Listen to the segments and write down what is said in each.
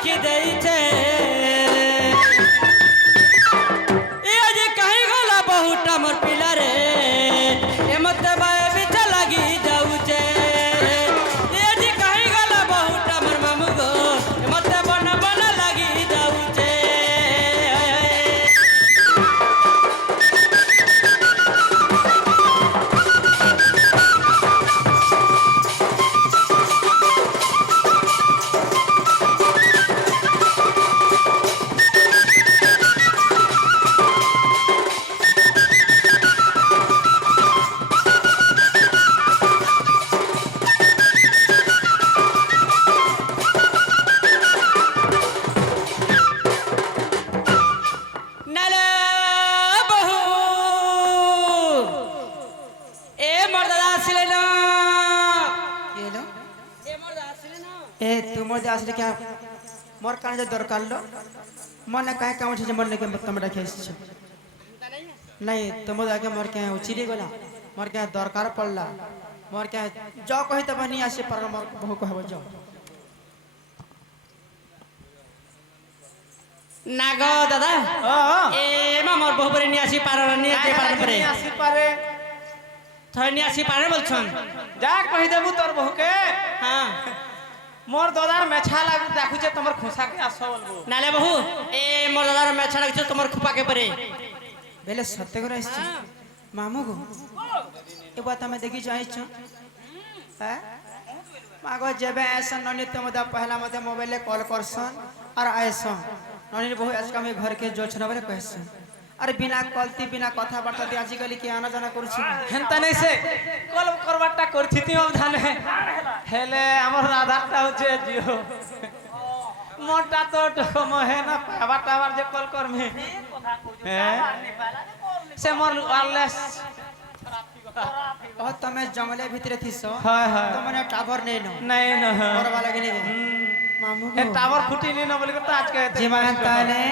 रखी देइछे ए जे कहीं गला बहुटा मोर पिला रे ए मत बाए बिछा लगी जाउछे ए जे कहीं गला बहुटा मोर मामू गो ए मत बना बना लगी जाउछे আসলে क्या मोर कान जे दरकार लो मन काहे काम छे मन के तुम रखे छ नहीं तुम आगे मोर के उचिरी गला मोर के दरकार पड़ला मोर के जो कहि त बनी आसे पर मोर बहु कहबो जो नागो दादा ए मा मोर बहु परे नियासी पार नि के पार परे नियासी पारे थय नियासी पारे बोलछन जा कहि देबू तोर बहु के हां मोर दादार मेछा लाग देखु छे तमर खोसा के आसो बोलबो नाले बहु ए मोर दादार मेछा लाग छे तमर खुपा के परे बेले सत्य करे छ मामू गो ए बात हमें देखि जाई छ हैं मागो जेबे ऐसा ननी तमदा पहला मते मोबाइल कॉल करसन और आइसन ननी बहु आज का में घर के जो छना बरे कहसन अरे बिना कलती बिना कथा बार्ता दे आज कल के आना जाना करछि हेनता नै से कॉल करबाटा करथिति हम धान हेले हमर आधारटा होचे जियो मोटा तो कम है ना बाटा बार जे कॉल कर में से मोर वायरलेस ओ तमे जंगले भीतर थिसो हां हां तमने टावर नै न नै न करबा लागि नै मामू ए टावर फुटी नै न बोली त आज के जे मानता ने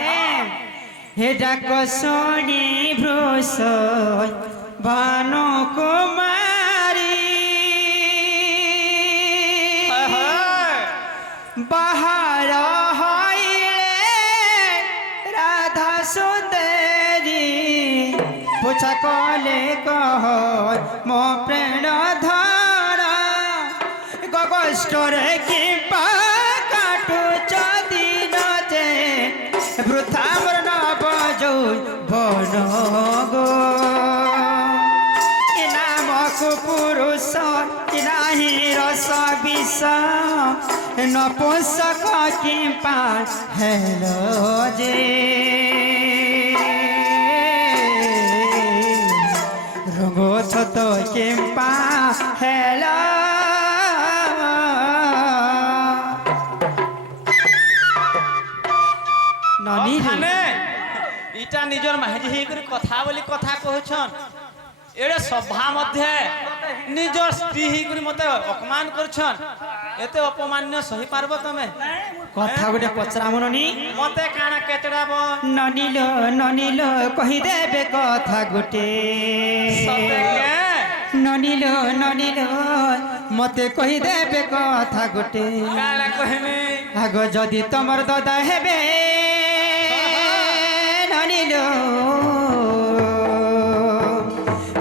हे डाको सोनी भ्रोसोय भानु कुमारी बाहर होइले राधा सुंदरी पूछा कले कह मो प्रेम धारा गगस्टरे की काटू चदिन जे वृथा मरण बजो बन गो नाम को पुरुष नाही रस विष नपुंसक की पास हेलो जे रंगो छतो के पा हेलो ननी खाने इटा निजर माहेजी हे करी कथा बोली कथा कहछन एडे सभा मध्य निजर स्त्री हे करी मते अपमान करछन एते अपमान्य सही पारबो तमे कथा गुटे पचरा मननी मते काना केचड़ाबो ननीलो कहि देबे कथा गुटे सते के ननीलो मते कहि देबे कथा गुटे काला कहमे आगो जदी तमर दादा हेबे ननीलो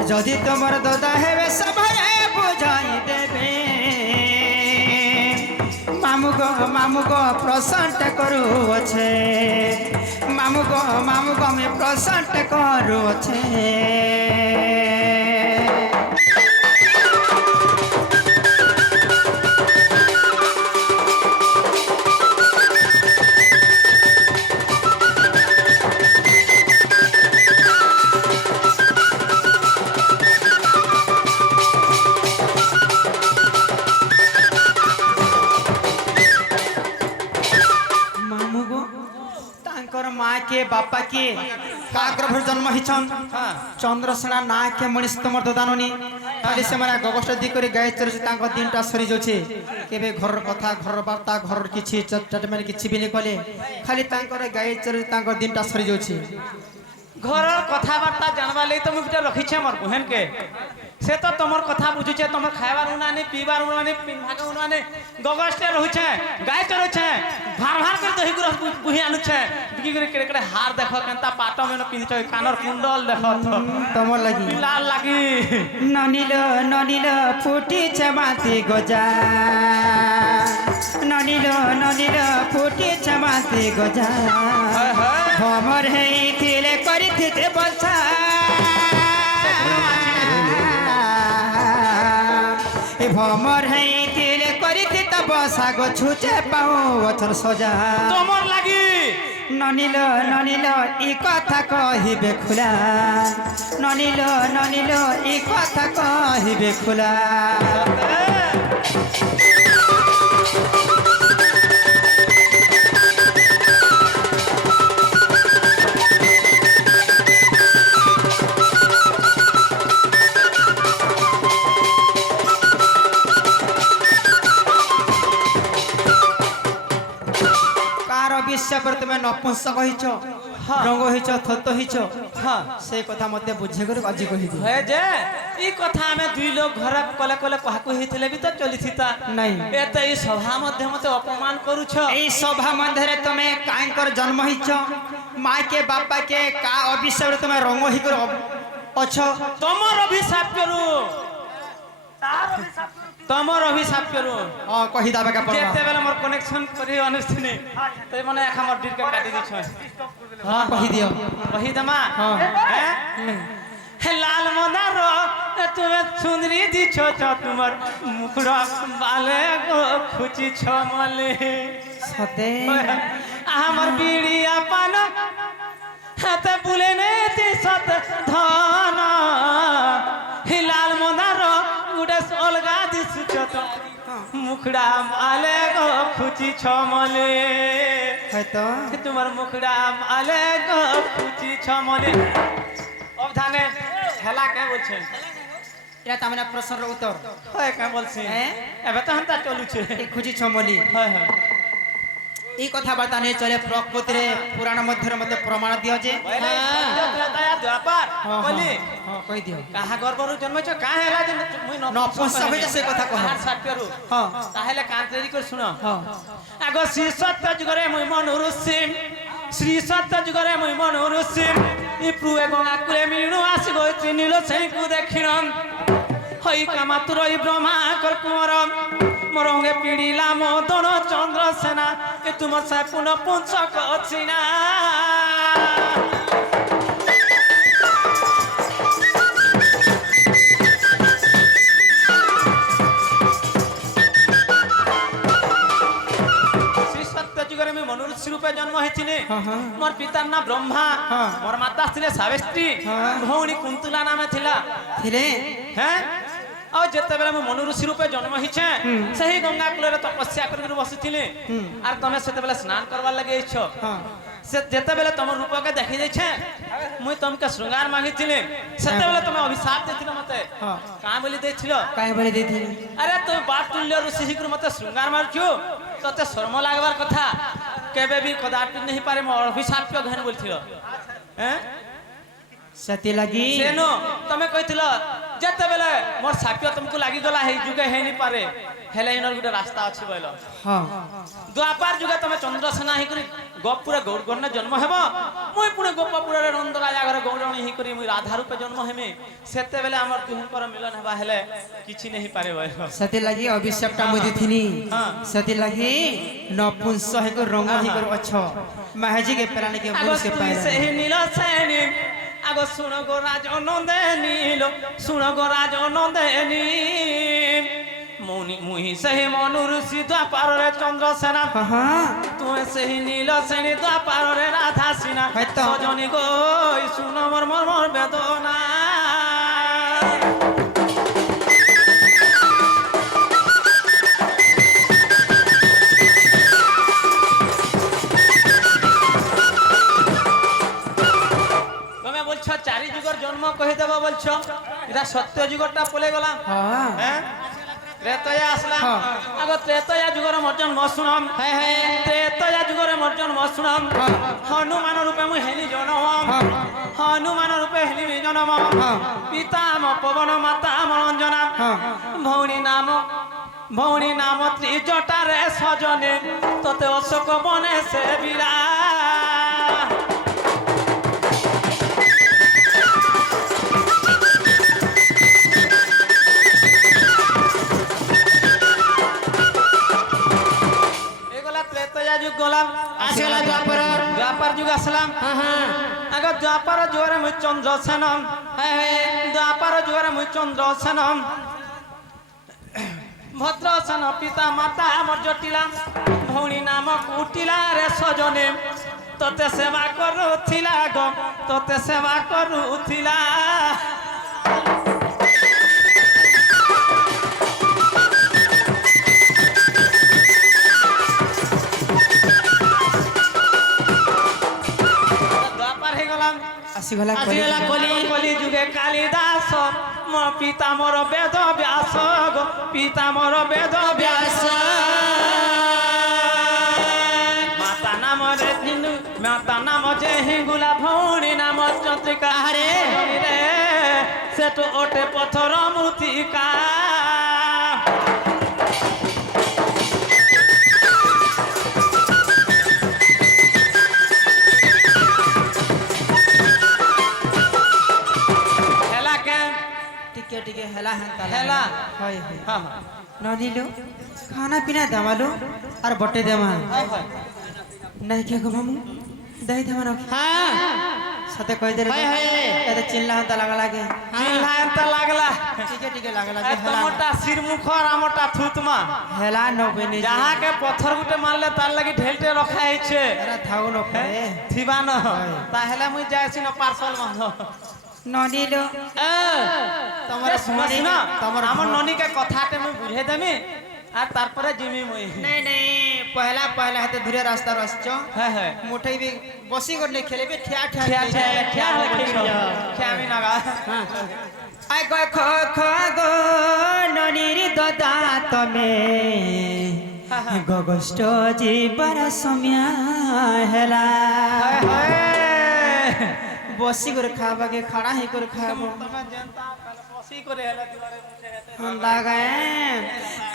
जदी तमर दादा हेबे सबरे बुझाई देबे मामू गो प्रसन्ट करू छे मामू गो में प्रसन्ट करू छे माँ के बापा के काग्रभर जन्म हिछन चंद्रसेना ना के मनीष तमर ददाननी खाली से मारा गगस्ट दी करे गाय चरछ तांको दिनटा सरी जोछे केबे घर कथा घर वार्ता घर किछि चटमेन किछि बिने कले खाली तांकर गाय चरछ तांको दिनटा सरी जोछे घर कथा वार्ता जानबा ले तुम गुटे रखि छे मोर बहन के से तो तमर कथा बुझु छे तमर खायबार उना ने पीबार उना ने पिनभाग उना ने गगस्टे रहु छे गाय चरछ छे भार भार कर দহি গুড় বুহি আনুছে বিকি করে কেড়ে কেড়ে হার দেখো কেনতা পাট মেন পিঁধিছ কানর কুণ্ডল দেখো তো তোমার লাগি লাল লাগি ননিল ননিল ফুটিছে মাতি গজা ননিল ননিল ফুটিছে মাতি গজা হয় হয় ভমর হেইଥିଲେ করিথিতে বসা এ ভমর হেইଥିଲେ করিথিতে বসা গো ছুচে পাও অছর সজা তোমার লাগি ননিল ননিল ই কথা কহিবে খোলা ননিল ননিল ই কথা কহিবে খোলা কার বিশ্বাস করে তুমি নপুংসক হইছ রঙ হইছ থত হইছ হ্যাঁ সেই কথা মতে বুঝে করে আজি কহিদি হয়ে যে এই কথা আমি দুই লোক ঘরে কলে কলে কাহাকু হইଥିଲେ বি তো চলিথিতা নাই এতে এই সভা মধ্যে মতে অপমান করুছ এই সভা মধ্যে তুমি কাইঙ্কর জন্ম হইছ মাকে বাপাকে কা অভিশাপে তুমি রঙ হই করে অছ তোমার অভিশাপ করু তোমার অভিশাপ করু কহি দাবে কা পড়বা যেতেবেলে মোর কানেকশন করি অনুষ্ঠানে তাই মানে এক আমার ডিরকে কাটি দিছ কহি দিও কহি দমা হ্যাঁ। হ্যাঁ হে লাল মনার তুমি সুন্দরী দিছ তোমার মুখড় বালে গো খুচিছ মলে সতে আমার বিড়িয়া পান হাতে বুলে নেতি সত ধন হে লাল মনার গুড়ে অলগা দিছুছ তো মুখড়া মালে গো খুচিছ মলে হয়তো তোমার মুখড়া মালে গো খুচিছ মলে অবধানে হেলা কে বলছেন এটা তার প্রশ্নর উত্তর হয় কে বলছি হ্যাঁ? এবে তো হান্তা চলুছে এই খুঁজি ছমলি হয় হয় এই কথাবার্তা নিয়ে চলে প্রকৃতিরে পুরাণ মধ্যে মধ্যে প্রমাণ দিও যে বলি কই দিও কাহা গর্ভরু জন্মছ কা হেলা যে মুই নপুংসক হইছে সে কথা কহ। কাহার সাপ্যরু হ্যাঁ। তাহলে কান্তেরি করে শুনো হ্যাঁ আগ শ্রী সত্য যুগরে মুই মনুরুসিম শ্রী সত্য যুগরে মুই মনুরুসিম ই প্রু এবং আকুলে মিনু আসি গইছি নীল সেনিকু দেখিনম হই কামাতুর ই ব্রহ্মা কর কুমরম মরঙ্গে পিড়িলা মদন চন্দ্র সেনা এ তোমার সাই পুনঃ পুঞ্চক অছি না মনুষ্য রূপে জন্ম হয়েছিল মোর পিতার নাম ব্রহ্মা মোর মাতা ছিলে সাবিত্রী ভৌণী কুন্তলা নামে ଥିଲା থিরে হ্যাঁ ଆଉ ଯେତେବେଳେ ମୁଁ ମନୁ ଋଷି ରୂପେ ଜନ୍ମ ହେଇଛେ ସେହି ଗଙ୍ଗା କୂଳରେ ତପସ୍ୟା କରିକି ବସିଥିଲି ଆର ତମେ ସେତେବେଳେ ସ୍ନାନ କରବାର ଲାଗି ଯାଇଛ ସେ ଯେତେବେଳେ ତମ ରୂପକେ ଦେଖି ଯାଇଛେ ମୁଇଁ ତମକେ ଶୃଙ୍ଗାର ମାଗିଥିଲି ସେତେବେଳେ ତମେ ଅଭିଶାପ ଦେଇଥିଲ ମତେ କାଁ ବୋଲି ଦେଇଥିଲ কাই বলে দিদি আরে তুই বাপ তুল্য ঋষি হিগুর মতে শৃঙ্গার মারছু তোতে শর্ম লাগবার কথা কেবে বি কদাপি नहीं পারে মো অভিশাপ কে ঘন বলছিল হ্যাঁ সতি লাগি সেনো তুমি কইছিল যেতেবেলে মোর সাপ্য তুমকু লাগি গলা হেই যুগে হেই নি পারে হেলে ইনর গুটে রাস্তা আছে বইল হ্যাঁ দ্বাপার যুগে তুমি চন্দ্রসেনা হি করি গোপুরে গৌরগণে জন্ম হেব মুই পুনে গোপপুরে নন্দ রাজা ঘরে গৌরণী হি করি মুই রাধা রূপে জন্ম হেমি সেতেবেলে আমার দুহঙ্কর মিলন হেবা হেলে কিছু नहीं পারে বইল সতি লাগি অভিশাপটা মই দিথিনি হ্যাঁ। সতি লাগি নপুংস হেগো রঙ হেগো অছ মাহাজি কে পেরানি কে বুঝ কে পাইলা সেই নীল সেনী আগো শুণ গো রাজ নন্দে নীল শুণ গো রাজ নন্দেনী মুহি সেই মনু ঋষি দ্বাপারে চন্দ্রসেনা হ্যাঁ তুই সেই নীল শ্রেণী দ্বাপারে রাধা সিনা হয়তো। সজনী গই শুন মোর মোর মোর বেদনা তুমি বলছো চারি যুগর জন্ম কহিদেব বলছো এটা সত্য যুগটা পলে গলা হ্যাঁ হ্যাঁ ত্রেতয়া আসলাম হ্যাঁ। আগ ত্রেতয়া যুগর মোর জন্ম শুনম ত্রেতয়া যুগরে মোর জন্ম শুনম হনুমান রূপে মুই হেলি জনম হনুমান রূপে হেলি জনম পিতা ম পবন মাতা ম রঞ্জনা ভৌণী নাম ভৌণী নাম ত্রিজটারে সজনে তোতে অশোক বনে সে বিরা এগুলা ত্রেতয়া যুগ গলাম আসলা দ্বাপর দ্বাপর যুগ আসলাম আগ দ্বাপর যুগরে মুই চন্দ্র সেনম দ্বাপর যুগরে মুই চন্দ্র সেনম ভদ্রসেন পিতা মাতা আমার জটিলা ভৌণী নাম কুটিলা রে সজনে তোতে সেবা করুথিলা গ তোতে সেবা করুথিলা দ্বাপার হয়ে গেলাম আসিগলা আসিগলা কলি কলি যুগে কালিদাস মো পিতা মোর বেদ ব্যাস গো পিতা মোর বেদ ব্যাস মাতা নাম রে হিন্দু মাতা নাম যে হিঙ্গুলা ভৌণী নাম চন্দ্রিকা আরে রে সেটু ওটে পথর মূতিকা হেলাকে টিকে টিকে হেলা হেনতা হেলা। হয় হয় হ্যাঁ হ্যাঁ নদিলো খানা পিনা দেমালো আর বটে দেমা নাই কে গো মামু দই দেমা না হ্যাঁ সাথে কই দে রে হয় হয় এত চিল্লা হেনতা লাগা লাগে চিল্লা এত লাগলা টিকে টিকে লাগা লাগে এত মোটা শির মুখর আমটা থুতমা হেলা নবে নি যাহাকে পথর গুটে মারলে তার লাগি ঢেলটে রখা হয়েছে এরা থাও ন পড়ে থিবা ন তাহলে মুই যাইছি না পার্সল বন্ধ নদিলো তোমার শুনো শুনো তোমার আমার ননিকে কথাতে মুই বুঝে দেমি আর তারপরে জিমি মুই নাই নাই পহলা পহলা হাতে ধীরে রাস্তা আসছ হ্যাঁ হ্যাঁ মুঠাই বি বসি করনে খেলেবে ঠিয়া ঠিয়া খেয়া খেয়া খেয়া খেয়া আমি নাগা আই গ খ খ গো ননির দদা তমে গগষ্ট জীবর সময়া হেলা হায় হায় বসি করে খাবাকে খাড়া হে করে খাবো তুমি জানতা কাল বসি করে হেলা দিবারে মুছে হেতে লাগায়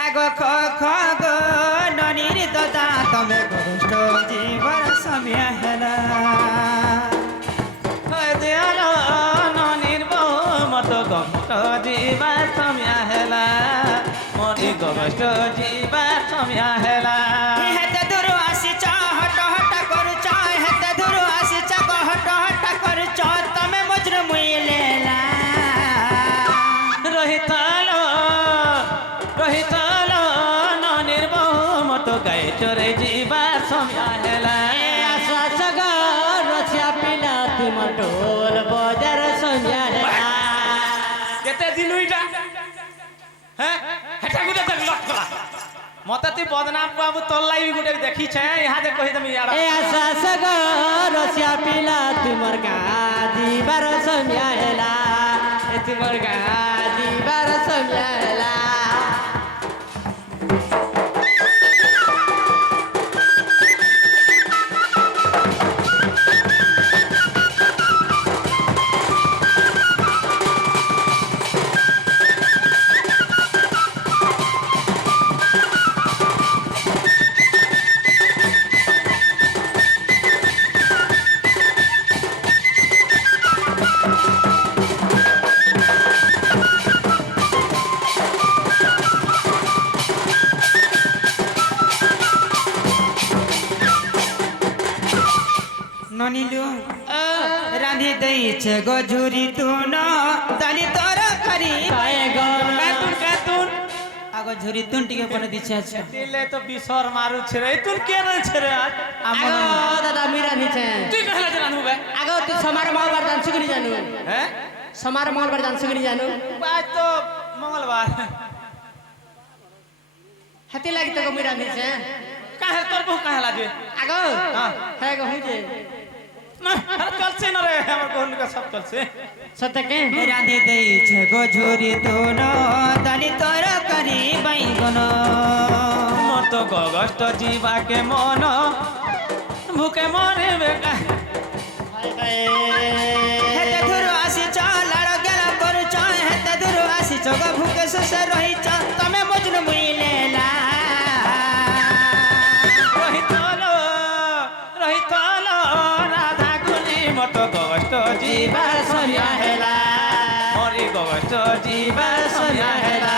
আগ খ খ গো ননির দদা তমে গগষ্ট জীবর সময়া হেলা হয় দেয়ালো ননির বউ মত গষ্ট জীবা সমিয়া হেলা মনি গষ্ট জীবা সমিয়া হেলা হেতে দূর আসিছ হট হট করুছ হেতে দূর আসিছ হট হট করুছ তমে মজরু মুইলেলা রহিতালো রহিতালো ননির বউ মত গাই চরে জীবা সমিয়া হেলা আশা সগা রসিয়া পিলা তুম টোল বজার সন্ধ্যা হেলা কেতে দিলু ইটা হ্যাঁ হেটা গুদে দেখ লক কলা মতে তুই বদনাম বাবু তোর লাগি গুটে দেখিছে ইহাদে কহি দেমি ইয়ারা এ আশা সগা রসিয়া পিলা তুমর গা দিবার সন্ধ্যা হেলা এ তুমর গা দিবার সন্ধ্যা হেলা ননিলু রাঁধি দেইছে গজুরি তুন দালি তোর খারি পায়ে গো কাতুন কাতুন আগ ঝুরি তুন টিকে বনে দিছে আছে দিলে তো বিসর মারু ছেড়ে তুই কে রয়েছে রে আজ আমার আগো দাদা মিরা নিছে তুই কহলা জানু বে আগো তুই সমার মঙ্গলবার জানছু কি জানু হ্যাঁ সমার মঙ্গলবার জানছু কি জানু আজ তো মঙ্গলবার হাতি লাগি তো মিরা নিছে কাহে তোর বউ কাহে লাগে আগো হ্যাঁ। হ্যাঁ গো হুইছে না আরে চলছে না রে আমার কোনকা সব চলছে সত্যকে রাঁধি দেইছে গজুরি তুন দালি তোর করি বাইগন মত গগষ্ট জীবাকে মন ভুকে মরে বেকা হেতে দূর আসিছ লাড় গেল করুছ হেতে দূর আসিছ গো ভুকে সুসে রহিছ তমে মজনু মুইলে ଯିବା ସମୟ ହେଲା ମରି ଗଛ ଯିବା ସମୟ ହେଲା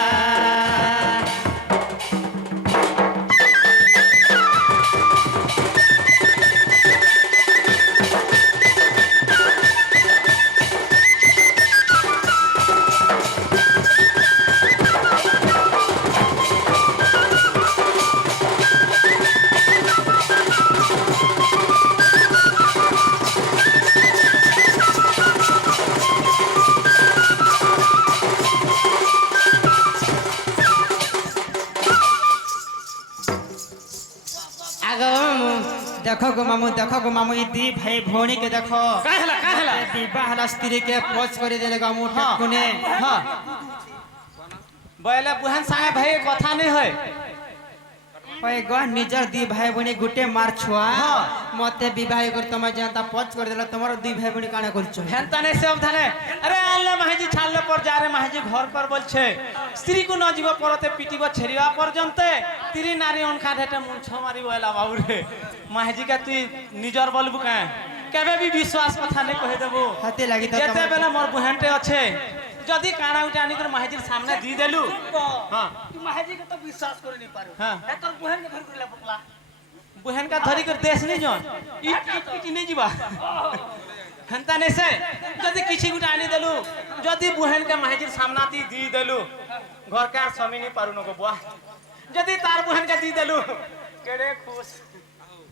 देखो गो मामू ये दी भाई भौणी के देखो का ହେଲା विवाह हला स्त्री के पोच कर देले गामू टकुने हां बोले बुहन संगे भाई कथा नहीं है ओए गो निजर दी भाई भौणी गुटे मार छुआ हाँ। मते विवाह कर तमा जानता पोच कर देला तमरो दी भाई भौणी काना करछ हेनता नहीं सब धाने अरे आल्ला माहिजी छालले पर जा रे माहिजी घर पर बोलछे स्त्री को न जीव परते पिटिबो छेरिवा पर्यंते तिरी नारी अनखा ढेटे मुंछ मारी बोला बाबू रे माहिजी का तू निजर बोलबु का केबे भी विश्वास कथा नहीं कहि देबो हाथे लागी तो जेते बेला मोर बुहनटे अच्छे जदी काना उठे आनी कर माहिजी सामने दी देलु हां तू महाजी के तो विश्वास कर नहीं पारो हां ए तोर बहन के घर करला पकला बुहन का धरी कर देश नहीं जन इट नहीं जीवा हंता नहीं से जदी किछि गुटा आनी देलु जदी बुहन के माहिजी सामना दी देलु घर के समी नहीं पारु नको बुआ जदी तार बुहन के दी देलु केड़े खुश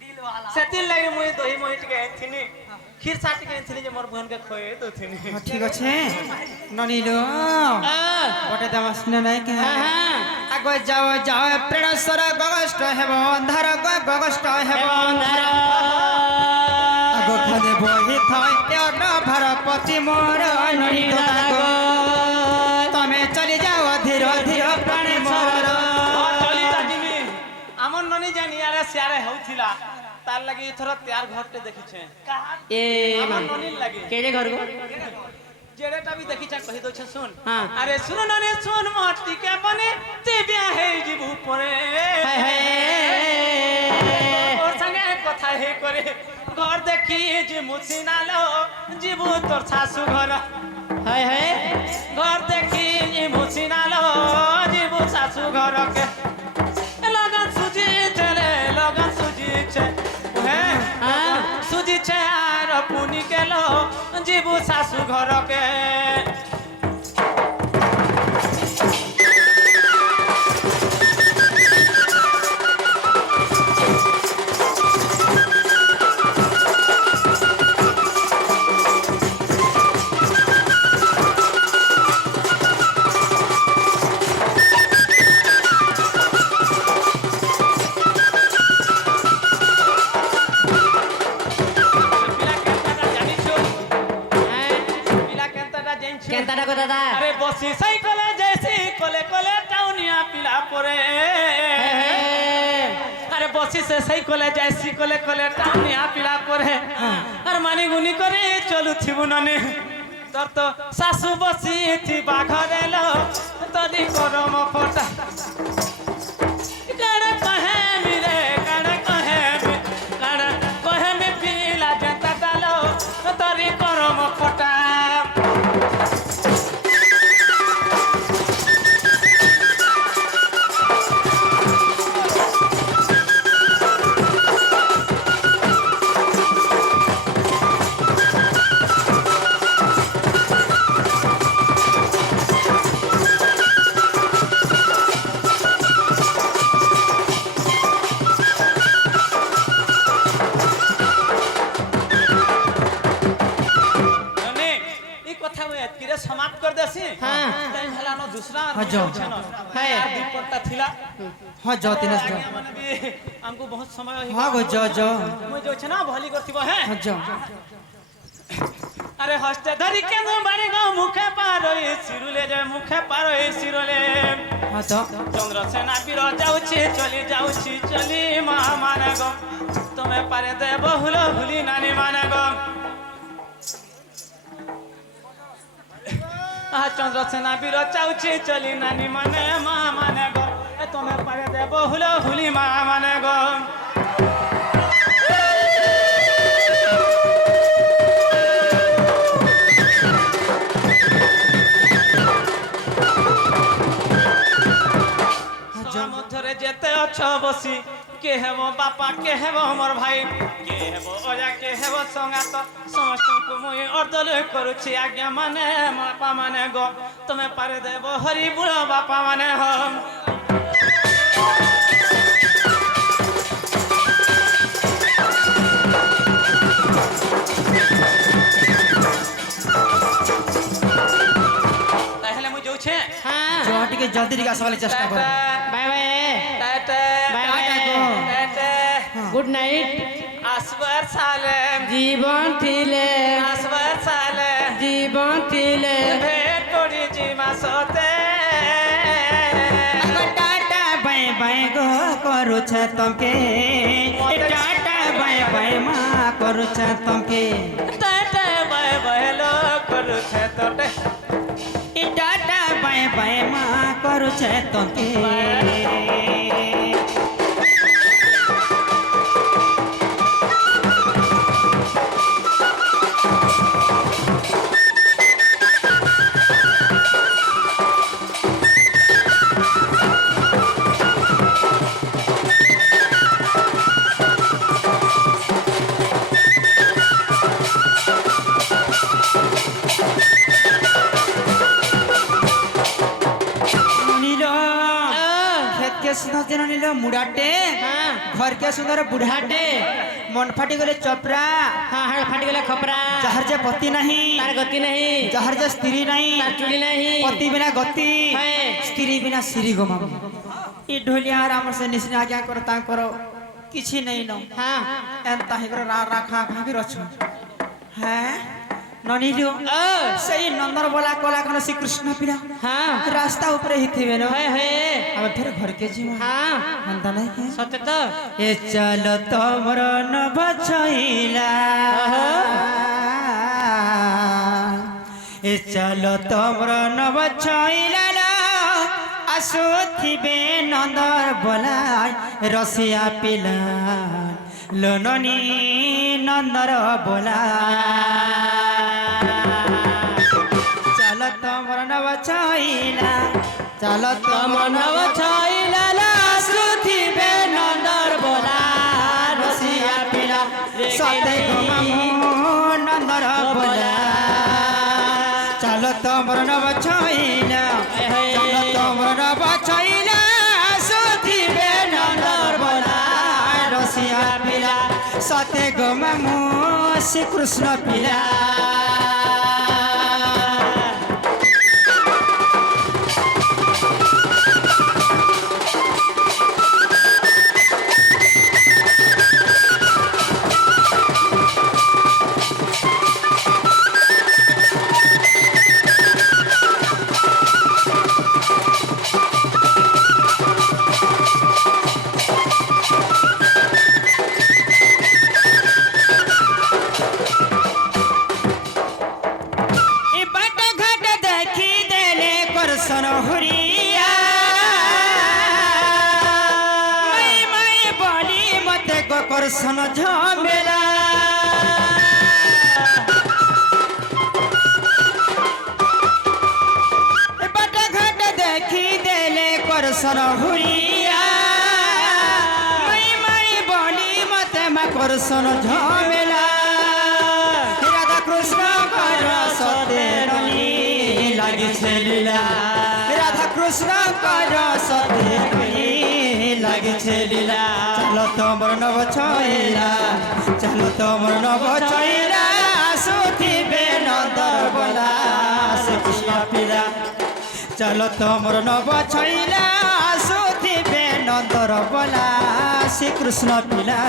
दिल वाला सेतिल लागि मुई दही मोहिट के थिनी खीर साटी के थिनी जे मोर बुहन के खोए तो थिनी ठीक আছে ननीलो बटे दमसने नहीं के आगो जाओ जाओ प्रेण सर गगष्ट हेबो अंधार गगष्ट हेबो अंधार आगो खाने बही थाई न भरपति मोर ननीलो गो तमे चली जाओ धीर धीर प्राण मोर चली ताजिमी हमन ननी जानी यारे सियारे होथिला तार लागि थोर तैयार घरटे देखि छे ए हमन ननी लागि केड़े घर गो जेड़ेटा भी देखि छे कहि दो छे सुन हाँ। अरे सुन ननी सुन माटी के बने ते बिया हे जीबू परे हाय हाय और संगे कथा हे करे घर देखी जे मुसिनालो जीबू तोर सासू घर हाय हाय घर देखी जे मुसिनालो जीबू सासू घर के लगन सुजी चले लगन सुजी छे हे हाँ। सुजी छे आर पुनी के लो जीबू सासू घर के केनता को दादा अरे बसी साइकले जैसी कोले कोले टाउनिया पिला परे अरे बसी से साइकले जैसी कोले कोले टाउनिया पिला परे अरे मानी गुनी करे चलु थिबु नने तोर तो सासु बसी थी बाघरे लो तोरी करम फटा काड़ा कहे मिरे काड़ा कहे में पिला जता डालो तोरी करम फटा समाप्त कर देसी हाँ। टाइम हला न दूसरा हाँ, जाओ। है दीप पट्टा थिला हां जाओ तिनस जाओ माने भी हमको बहुत समय हो हां गो जाओ जाओ मुई जो छ ना भली करथिबो है हां जाओ अरे हस्ते धरी के बाड़ी गो मुखे पारोई सिरुले रे मुखे पारोई सिरुले हां तो चंद्रसेना वीर जाउछि चली मा माने गो तमे पारे दे बहुल हुली नानी माने गो चंद्रसेना वीर चाउछि चली नानी माने मा माने गो तमे पारे दे बहुल हुली मा माने गो পড়োশী কে হেব বাপা কে হেব আমার ভাই কে হেব অজা কে হেব সঙ্গাত সমস্তଙ୍କୁ মুই অর্দলে করুছি আজ্ঞা মানে বাপা মানে গো তুমি পারে দেব হরি বুড়ো বাপা মানে হম তাহলে মুই যাউছে হ্যাঁ जो टिके जल्दी टिके आसवाले चेष्टा कर bye bye tata bye bye tata good night আসবার সালেম জীবন ঠিলে আসবার সালেম জীবন ঠিলে ভেট করিছি মাসতে टाटा बाय बाय गो करू छ तमके टाटा बाय बाय मा करू छ तमके টাটা বাই বাই লো করুছে তোটে टाटा बाय बाय मा करू छ तमके नीलो खेत के सुंदर दिन नीलो मुड़ाटे হ্যাঁ घर के सुंदर बुढ़ाटे मन फाटी गले चपरा হ্যাঁ হাড় ফাটি গেলে খপরা जहर जे पति नहीं তার গতি নেই जहर जे स्त्री नहीं তার চুলি নেই पति बिना गति है। स्त्री बिना सिरी गो मामू ई ढोलिया राम से निश्चय आज्ञा करो ता करो किछि नहीं न হ্যাঁ एंता ही करो राखा भागी रछ हैं ननीलो सही नंदर बोला कोला कनो श्री कृष्ण पिरा হ্যাঁ रास्ता ऊपर ही थे न হ্যাঁ হ্যাঁ अब फिर घर के जीवा হ্যাঁ अंता नहीं के সত্য তো ए चल तमर न बचैला ए चल तमर न बचैला न आसो थिबे नंदर बोलाय रसिया पिला लोननी नंदर बोला चल तमर न बचैला चल तमर न মনব ছইলা লাসুথিবে নন্দর বলা রসিয়া পিলা सते नंदर बोला चल तमर नव छैला चल तमर नव छैला सुथिबे नंदर बोला रसिया पिला सते गो मामू श्री कृष्ण पिला ई बाट घाट देखी देले करसन हुरिया मैं बोली मते गो करसन झमेला ई बाट घाट देखी देले करसन हुरिया मैं बोली मते मा करसन झमेला राधा कृष्ण कर सते रनी লাগিছে লীলা রাধা কৃষ্ণ কর সতে লাগিছে লীলা চলো তোমার নব ছয়লা চলো তোমার নব ছয়লা সুথিবে নন্দর বলা শ্রী কৃষ্ণ পিলা চলো তোমার নব ছয়লা সুথিবে নন্দর বলা শ্রী কৃষ্ণ পিলা